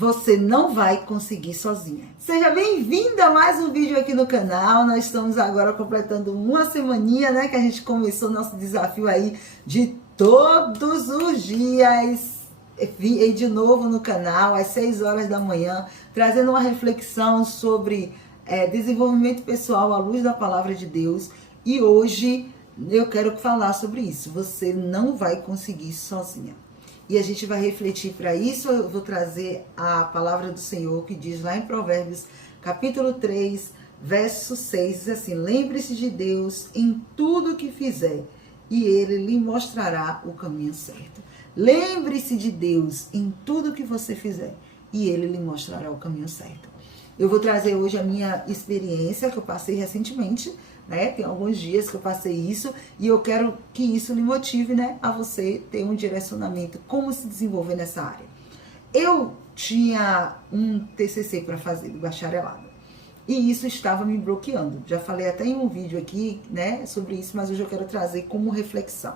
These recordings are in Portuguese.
você não vai conseguir sozinha. Seja bem-vinda a mais um vídeo aqui no canal. Nós estamos agora completando uma semaninha, né, que a gente começou nosso desafio aí de todos os dias. E de novo no canal, às 6 horas da manhã, trazendo uma reflexão sobre desenvolvimento pessoal à luz da palavra de Deus. E hoje eu quero falar sobre isso. Você não vai conseguir sozinha. E a gente vai refletir para isso. Eu vou trazer a palavra do Senhor que diz lá em Provérbios, capítulo 3, verso 6, diz assim: lembre-se de Deus em tudo que fizer, e Ele lhe mostrará o caminho certo. Lembre-se de Deus em tudo que você fizer, e Ele lhe mostrará o caminho certo. Eu vou trazer hoje a minha experiência que eu passei recentemente, né? Tem alguns dias que eu passei isso e eu quero que isso lhe motive, né, a você ter um direcionamento, como se desenvolver nessa área. Eu tinha um TCC para fazer, do bacharelado, e isso estava me bloqueando. Já falei até em um vídeo aqui, né, sobre isso, mas hoje eu quero trazer como reflexão.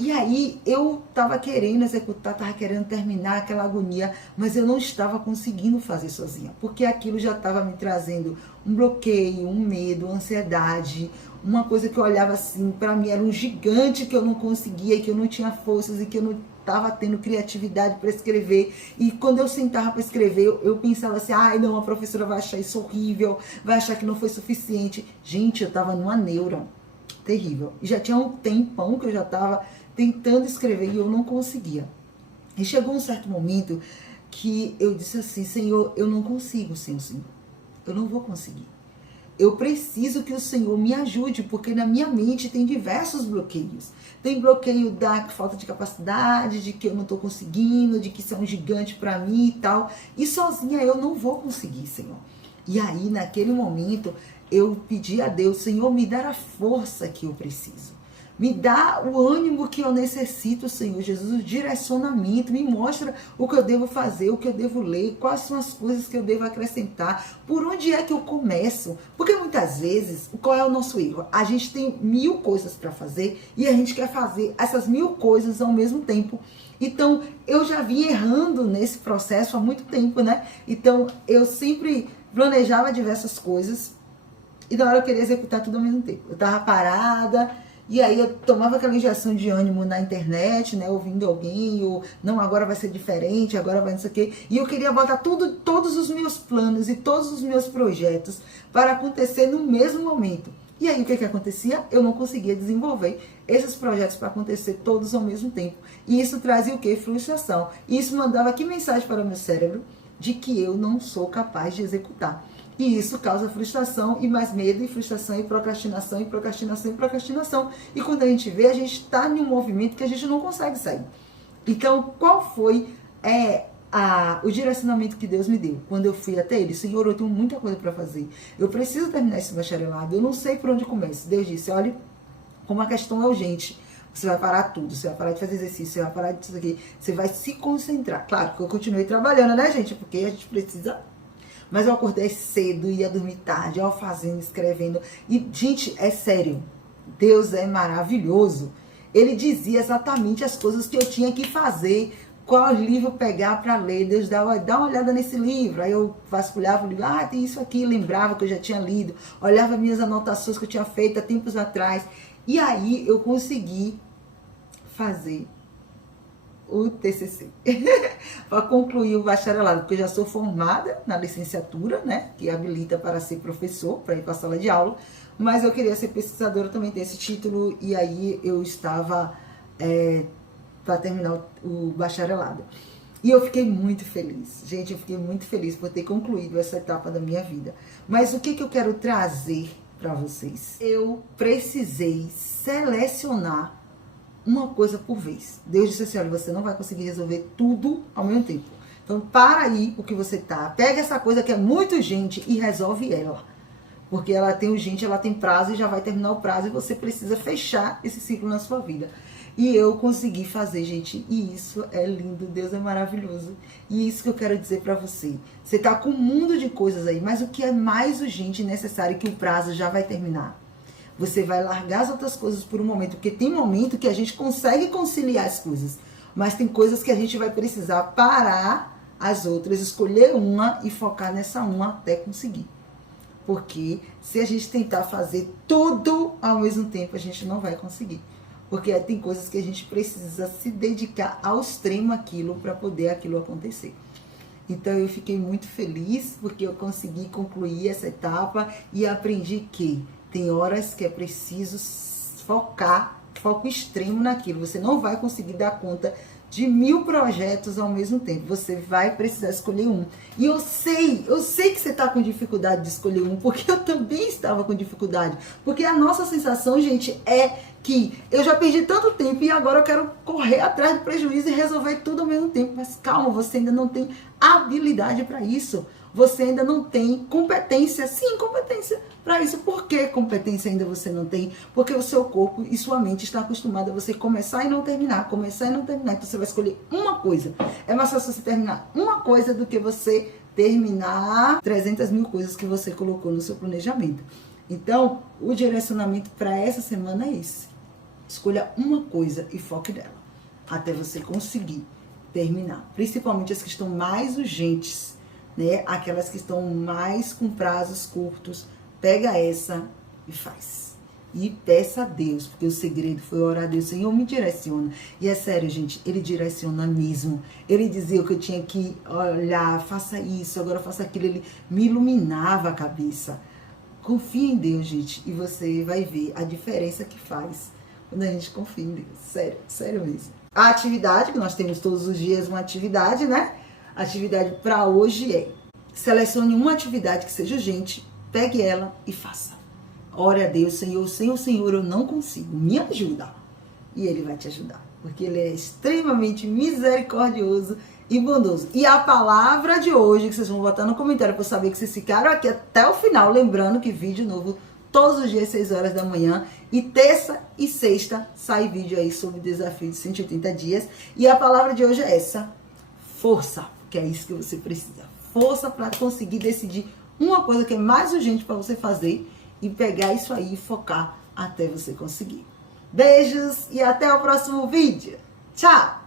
E aí eu estava querendo executar, estava querendo terminar aquela agonia, mas eu não estava conseguindo fazer sozinha, porque aquilo já estava me trazendo um bloqueio, um medo, ansiedade, uma coisa que eu olhava assim, para mim era um gigante que eu não conseguia, que eu não tinha forças e que eu não estava tendo criatividade para escrever. E quando eu sentava para escrever, eu pensava assim: ai não, a professora vai achar isso horrível, vai achar que não foi suficiente. Gente, eu estava numa neura terrível. E já tinha um tempão que eu já estava tentando escrever e eu não conseguia. E chegou um certo momento que eu disse assim: Senhor, eu não consigo sem o Senhor. Eu não vou conseguir. Eu preciso que o Senhor me ajude, porque na minha mente tem diversos bloqueios. Tem bloqueio da falta de capacidade, de que eu não estou conseguindo, de que isso é um gigante para mim e tal. E sozinha eu não vou conseguir, Senhor. E aí, naquele momento, eu pedi a Deus: Senhor, me dá a força que eu preciso. Me dá o ânimo que eu necessito, Senhor Jesus, o direcionamento. Me mostra o que eu devo fazer, o que eu devo ler, quais são as coisas que eu devo acrescentar, por onde é que eu começo. Porque muitas vezes, qual é o nosso erro? A gente tem 1000 coisas para fazer e a gente quer fazer essas 1000 coisas ao mesmo tempo. Então, eu já vim errando nesse processo há muito tempo, né? Então, eu sempre planejava diversas coisas e na hora eu queria executar tudo ao mesmo tempo. Eu estava parada. E aí eu tomava aquela injeção de ânimo na internet, né, ouvindo alguém, ou não, agora vai ser diferente, agora vai não sei o quê. E eu queria botar todos os meus planos e todos os meus projetos para acontecer no mesmo momento. E aí o que acontecia? Eu não conseguia desenvolver esses projetos para acontecer todos ao mesmo tempo. E isso trazia o quê? Frustração. E isso mandava que mensagem para o meu cérebro? De que eu não sou capaz de executar. E isso causa frustração e mais medo, e frustração e procrastinação, e procrastinação e procrastinação. E quando a gente vê, a gente está em um movimento que a gente não consegue sair. Então, qual foi o direcionamento que Deus me deu? Quando eu fui até Ele: Senhor, eu tenho muita coisa para fazer. Eu preciso terminar esse bacharelado. Eu não sei por onde começo. Deus disse: olha, como a questão é urgente, você vai parar tudo, você vai parar de fazer exercício, você vai parar disso aqui, você vai se concentrar. Claro que eu continuei trabalhando, né, gente? Porque a gente precisa. Mas eu acordei cedo, ia dormir tarde, eu fazendo, escrevendo. E, gente, é sério, Deus é maravilhoso. Ele dizia exatamente as coisas que eu tinha que fazer, qual livro pegar para ler. Deus dá uma olhada nesse livro. Aí eu vasculhava o livro: ah, tem isso aqui, lembrava que eu já tinha lido. Olhava minhas anotações que eu tinha feito há tempos atrás. E aí eu consegui fazer o TCC, para concluir o bacharelado, porque eu já sou formada na licenciatura, né, que habilita para ser professor, para ir para a sala de aula, mas eu queria ser pesquisadora, também ter esse título, e aí eu estava para terminar o bacharelado. E eu fiquei muito feliz, gente, eu fiquei muito feliz por ter concluído essa etapa da minha vida. Mas o que eu quero trazer para vocês? Eu precisei selecionar uma coisa por vez. Deus disse assim: olha, você não vai conseguir resolver tudo ao mesmo tempo. Então, para aí o que você tá. Pega essa coisa que é muito urgente e resolve ela. Porque ela tem urgente, ela tem prazo e já vai terminar o prazo e você precisa fechar esse ciclo na sua vida. E eu consegui fazer, gente. E isso é lindo. Deus é maravilhoso. E isso que eu quero dizer pra você. Você tá com um mundo de coisas aí, mas o que é mais urgente e necessário, que o prazo já vai terminar. Você vai largar as outras coisas por um momento, porque tem momento que a gente consegue conciliar as coisas, mas tem coisas que a gente vai precisar parar as outras, escolher uma e focar nessa uma até conseguir. Porque se a gente tentar fazer tudo ao mesmo tempo, a gente não vai conseguir. Porque tem coisas que a gente precisa se dedicar ao extremo aquilo para poder aquilo acontecer. Então eu fiquei muito feliz porque eu consegui concluir essa etapa e aprendi que tem horas que é preciso focar, foco extremo naquilo. Você não vai conseguir dar conta de 1000 projetos ao mesmo tempo. Você vai precisar escolher um. E eu sei que você está com dificuldade de escolher um, porque eu também estava com dificuldade. Porque a nossa sensação, gente, é que eu já perdi tanto tempo e agora eu quero correr atrás do prejuízo e resolver tudo ao mesmo tempo. Mas calma, você ainda não tem habilidade para isso. Você ainda não tem competência. Sim, competência para isso. Por que competência ainda você não tem? Porque o seu corpo e sua mente estão acostumados a você começar e não terminar, começar e não terminar. Então você vai escolher uma coisa. É mais fácil você terminar uma coisa do que você terminar 300.000 coisas que você colocou no seu planejamento. Então, o direcionamento para essa semana é esse. Escolha uma coisa e foque nela, até você conseguir terminar. Principalmente as que estão mais urgentes, né? Aquelas que estão mais com prazos curtos. Pega essa e faz. E peça a Deus, porque o segredo foi orar a Deus. Senhor, me direciona. E é sério, gente, Ele direciona mesmo. Ele dizia que eu tinha que olhar, faça isso, agora faça aquilo. Ele me iluminava a cabeça. Confia em Deus, gente, e você vai ver a diferença que faz quando a gente confia em Deus. Sério, sério mesmo. A atividade, que nós temos todos os dias uma atividade, né? A atividade para hoje é: selecione uma atividade que seja urgente, pegue ela e faça. Ore a Deus, Senhor, Senhor, eu não consigo, me ajuda. E Ele vai te ajudar, porque Ele é extremamente misericordioso e bondoso. E a palavra de hoje, que vocês vão botar no comentário para eu saber que vocês ficaram aqui até o final, lembrando que vídeo novo todos os dias, 6 horas da manhã, e terça e sexta sai vídeo aí sobre o desafio de 180 dias. E a palavra de hoje é essa: força, que é isso que você precisa. Força para conseguir decidir uma coisa que é mais urgente para você fazer e pegar isso aí e focar até você conseguir. Beijos e até o próximo vídeo. Tchau!